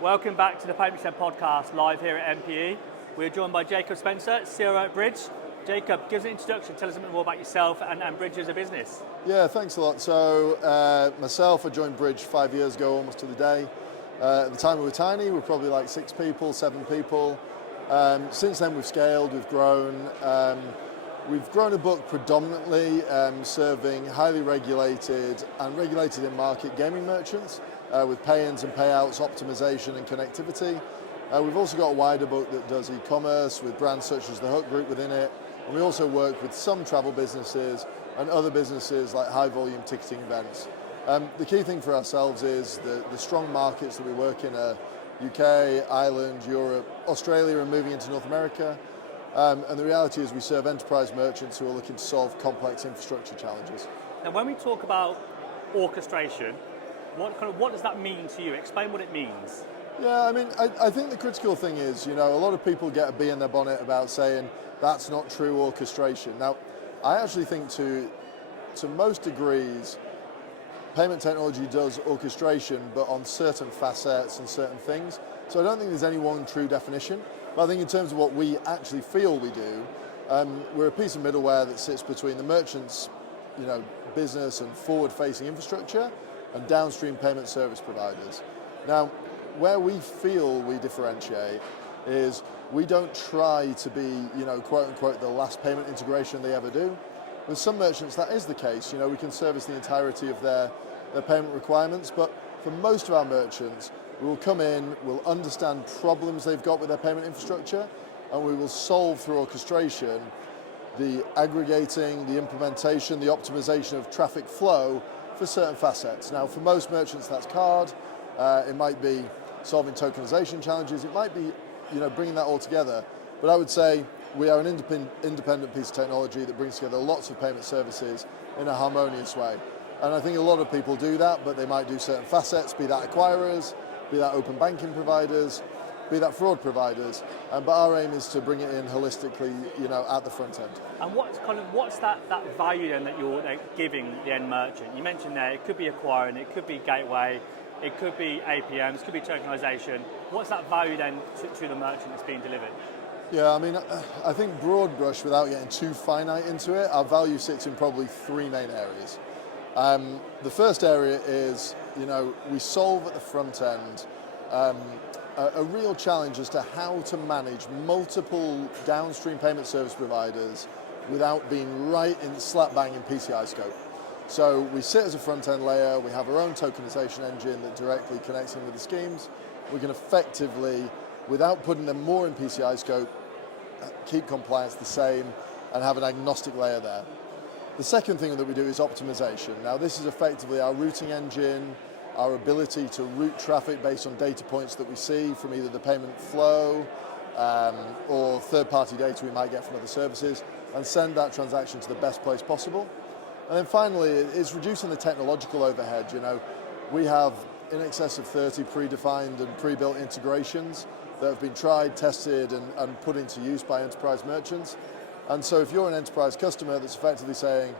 Welcome back to the Payment podcast live here at MPE. We're joined by Jacob Spencer, CEO at Bridge. Jacob, give us an introduction, tell us a bit more about yourself and Bridge as a business. Yeah, thanks a lot. So myself, I joined Bridge 5 years ago, almost to the day. At the time we were tiny, we were probably like 6 people, 7 people. Since then we've scaled, we've grown. We've grown a book predominantly serving highly regulated and regulated in market gaming merchants with pay-ins and payouts, optimization and connectivity. We've also got a wider book that does e-commerce with brands such as the Hook Group within it. And we also work with some travel businesses and other businesses like high volume ticketing events. The key thing for ourselves is the strong markets that we work in are UK, Ireland, Europe, Australia and moving into North America. And the reality is we serve enterprise merchants who are looking to solve complex infrastructure challenges. Now when we talk about orchestration, what does that mean to you? Explain what it means. Yeah, I mean, I think the critical thing is, a lot of people get a bee in their bonnet about saying that's not true orchestration. Now, I actually think to most degrees, payment technology does orchestration, but on certain facets and certain things. So I don't think there's any one true definition. But I think in terms of what we actually feel we do, we're a piece of middleware that sits between the merchant's, business and forward-facing infrastructure and downstream payment service providers. Now, where we feel we differentiate is we don't try to be, quote unquote, the last payment integration they ever do. With some merchants that is the case, we can service the entirety of their payment requirements, but for most of our merchants, we will come in, we'll understand problems they've got with their payment infrastructure, and we will solve through orchestration the aggregating, the implementation, the optimization of traffic flow for certain facets. Now, for most merchants, that's card. It might be solving tokenization challenges. It might be, bringing that all together. But I would say we are an independent piece of technology that brings together lots of payment services in a harmonious way. And I think a lot of people do that, but they might do certain facets, be that acquirers, be that open banking providers, be that fraud providers. But our aim is to bring it in holistically, at the front end. And what's that value then that you're giving the end merchant? You mentioned there it could be acquiring, it could be gateway, it could be APMs, it could be tokenization. What's that value then to the merchant that's being delivered? Yeah, I mean, I think broad brush, without getting too finite into it, our value sits in probably 3 main areas. The first area is, we solve at the front end a real challenge as to how to manage multiple downstream payment service providers without being right in slap bang in PCI scope. So we sit as a front end layer, we have our own tokenization engine that directly connects in with the schemes. We can effectively, without putting them more in PCI scope, keep compliance the same and have an agnostic layer there. The second thing that we do is optimization. Now this is effectively our routing engine, our ability to route traffic based on data points that we see from either the payment flow or third-party data we might get from other services, and send that transaction to the best place possible. And then finally, it's reducing the technological overhead. We have in excess of 30 predefined and pre-built integrations that have been tried, tested, and put into use by enterprise merchants. And so if you're an enterprise customer that's effectively saying,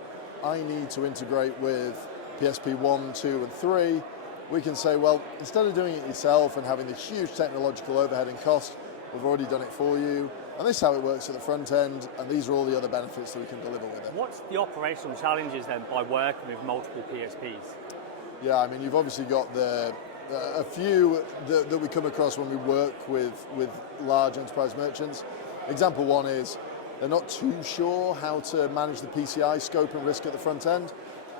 I need to integrate with PSP 1, 2, and 3, we can say, well, instead of doing it yourself and having the huge technological overhead and cost, we've already done it for you. And this is how it works at the front end, and these are all the other benefits that we can deliver with it. What's the operational challenges then by working with multiple PSPs? Yeah, I mean, you've obviously got a few that we come across when we work with large enterprise merchants. Example one is they're not too sure how to manage the PCI scope and risk at the front end.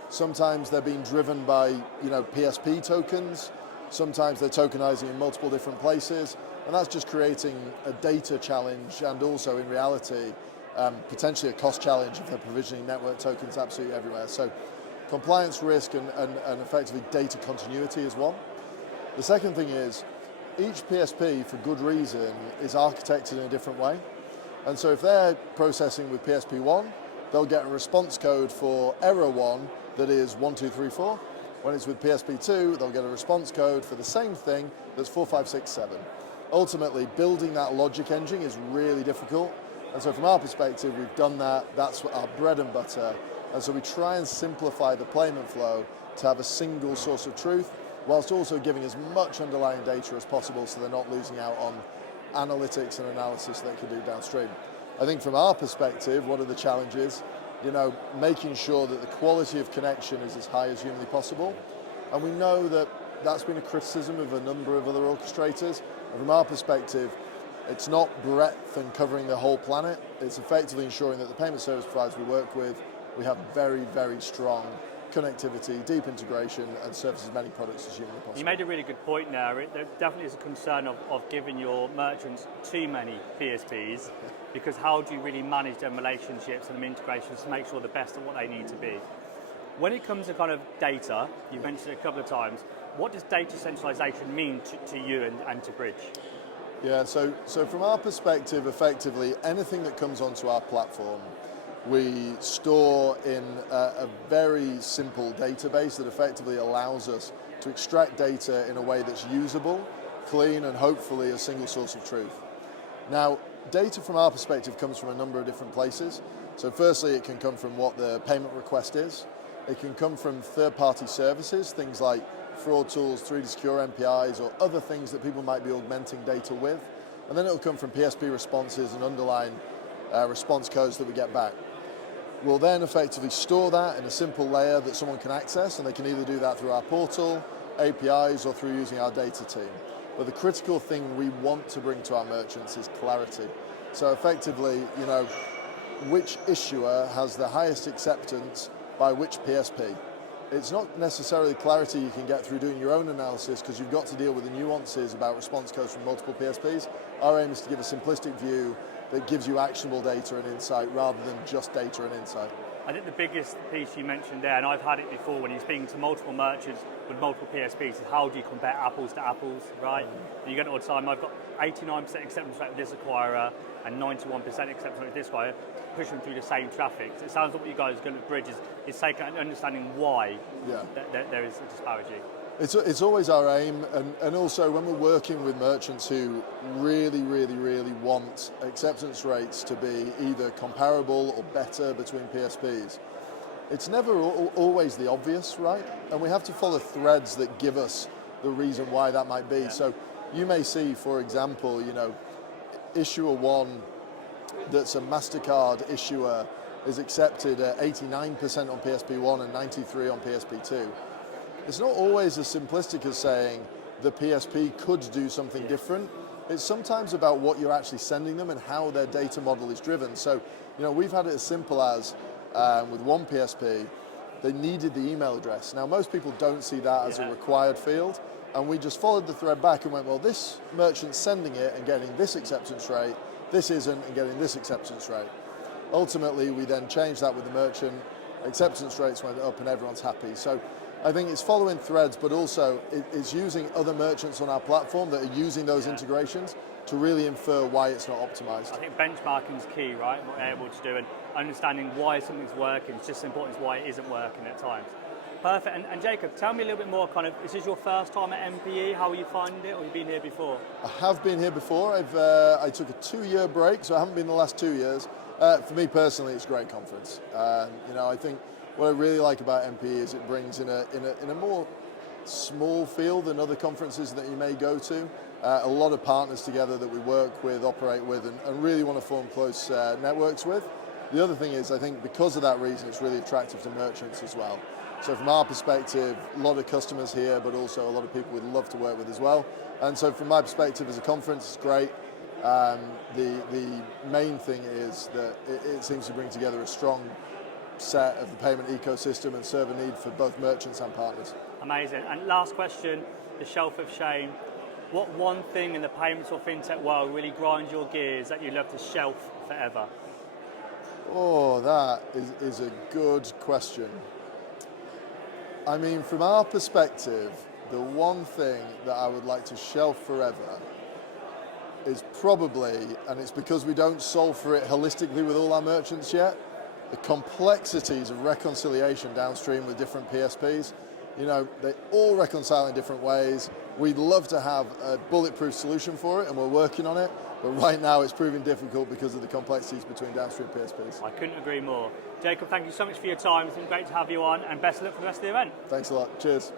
Sometimes they're being driven by PSP tokens. Sometimes they're tokenizing in multiple different places. And that's just creating a data challenge and also in reality, potentially a cost challenge if they're provisioning network tokens absolutely everywhere. So compliance risk and effectively data continuity is one. The second thing is each PSP, for good reason, is architected in a different way. And so if they're processing with PSP 1, they'll get a response code for error 1 that is 1, 2, 3, 4. When it's with PSP 2, they'll get a response code for the same thing that's 4, 5, 6, 7. Ultimately, building that logic engine is really difficult. And so from our perspective, we've done that. That's our bread and butter. And so we try and simplify the payment flow to have a single source of truth. whilst also giving as much underlying data as possible so they're not losing out on analytics and analysis they can do downstream. I think from our perspective, what are the challenges? Making sure that the quality of connection is as high as humanly possible. And we know that that's been a criticism of a number of other orchestrators. And from our perspective, it's not breadth and covering the whole planet. It's effectively ensuring that the payment service providers we work with, we have very, very strong connectivity, deep integration, and service as many products as humanly possible. You made a really good point there. There definitely is a concern of giving your merchants too many PSPs, because how do you really manage them relationships and them integrations to make sure the best of what they need to be? When it comes to kind of data, you mentioned it a couple of times, what does data centralization mean to you and to Bridge? Yeah, so from our perspective, effectively, anything that comes onto our platform, we store in a very simple database that effectively allows us to extract data in a way that's usable, clean, and hopefully a single source of truth. Now, data from our perspective comes from a number of different places. So firstly, it can come from what the payment request is. It can come from third-party services, things like fraud tools, 3D Secure MPIs, or other things that people might be augmenting data with. And then it'll come from PSP responses and underlying response codes that we get back. We'll then effectively store that in a simple layer that someone can access, and they can either do that through our portal, APIs, or through using our data team. But the critical thing we want to bring to our merchants is clarity. So effectively, which issuer has the highest acceptance by which PSP? It's not necessarily clarity you can get through doing your own analysis, because you've got to deal with the nuances about response codes from multiple PSPs. Our aim is to give a simplistic view that gives you actionable data and insight rather than just data and insight. I think the biggest piece you mentioned there, and I've had it before when you're speaking to multiple merchants with multiple PSPs, is how do you compare apples to apples, right? And you get it all the time. I've got 89% acceptance rate with this acquirer and 91% acceptance rate with this acquirer, pushing through the same traffic. So it sounds like what you guys are going to Bridge is taking and understanding why there is a disparity. It's always our aim, and also when we're working with merchants who really, really, really want acceptance rates to be either comparable or better between PSPs, it's never always the obvious, right? And we have to follow threads that give us the reason why that might be. Yeah. So you may see, for example, issuer one that's a MasterCard issuer is accepted at 89% on PSP1 and 93% on PSP2. It's not always as simplistic as saying the PSP could do something different. It's sometimes about what you're actually sending them and how their data model is driven. So, we've had it as simple as, with one PSP, they needed the email address. Now, most people don't see that as a required field, and we just followed the thread back and went, well, this merchant's sending it and getting this acceptance rate, this isn't and getting this acceptance rate. Ultimately, we then changed that with the merchant, acceptance rates went up and everyone's happy. So I think it's following threads, but also it's using other merchants on our platform that are using those integrations to really infer why it's not optimized. I think benchmarking is key, right? What we're able to do, and understanding why something's working is just as important as why it isn't working at times. Perfect. And Jacob, tell me a little bit more, is this your first time at MPE? How are you finding it, or have you been here before? I have been here before. I took a 2-year break, so I haven't been the last 2 years. For me personally, it's a great conference. I think what I really like about MPE is it brings in a more small feel than other conferences that you may go to. A lot of partners together that we work with, operate with, and really want to form close networks with. The other thing is, I think because of that reason, it's really attractive to merchants as well. So from our perspective, a lot of customers here, but also a lot of people we'd love to work with as well. And so from my perspective as a conference, it's great. The main thing is that it seems to bring together a strong set of the payment ecosystem and serve a need for both merchants and partners. Amazing. And last question, the shelf of shame. What one thing in the payments or fintech world really grinds your gears that you'd love to shelf forever? Oh, that is a good question. I mean, from our perspective, the one thing that I would like to shelf forever is probably, and it's because we don't solve for it holistically with all our merchants yet, the complexities of reconciliation downstream with different PSPs. They all reconcile in different ways. We'd love to have a bulletproof solution for it, and we're working on it. But right now it's proving difficult because of the complexities between downstream PSPs. I couldn't agree more. Jacob, thank you so much for your time. It's been great to have you on, and best of luck for the rest of the event. Thanks a lot. Cheers.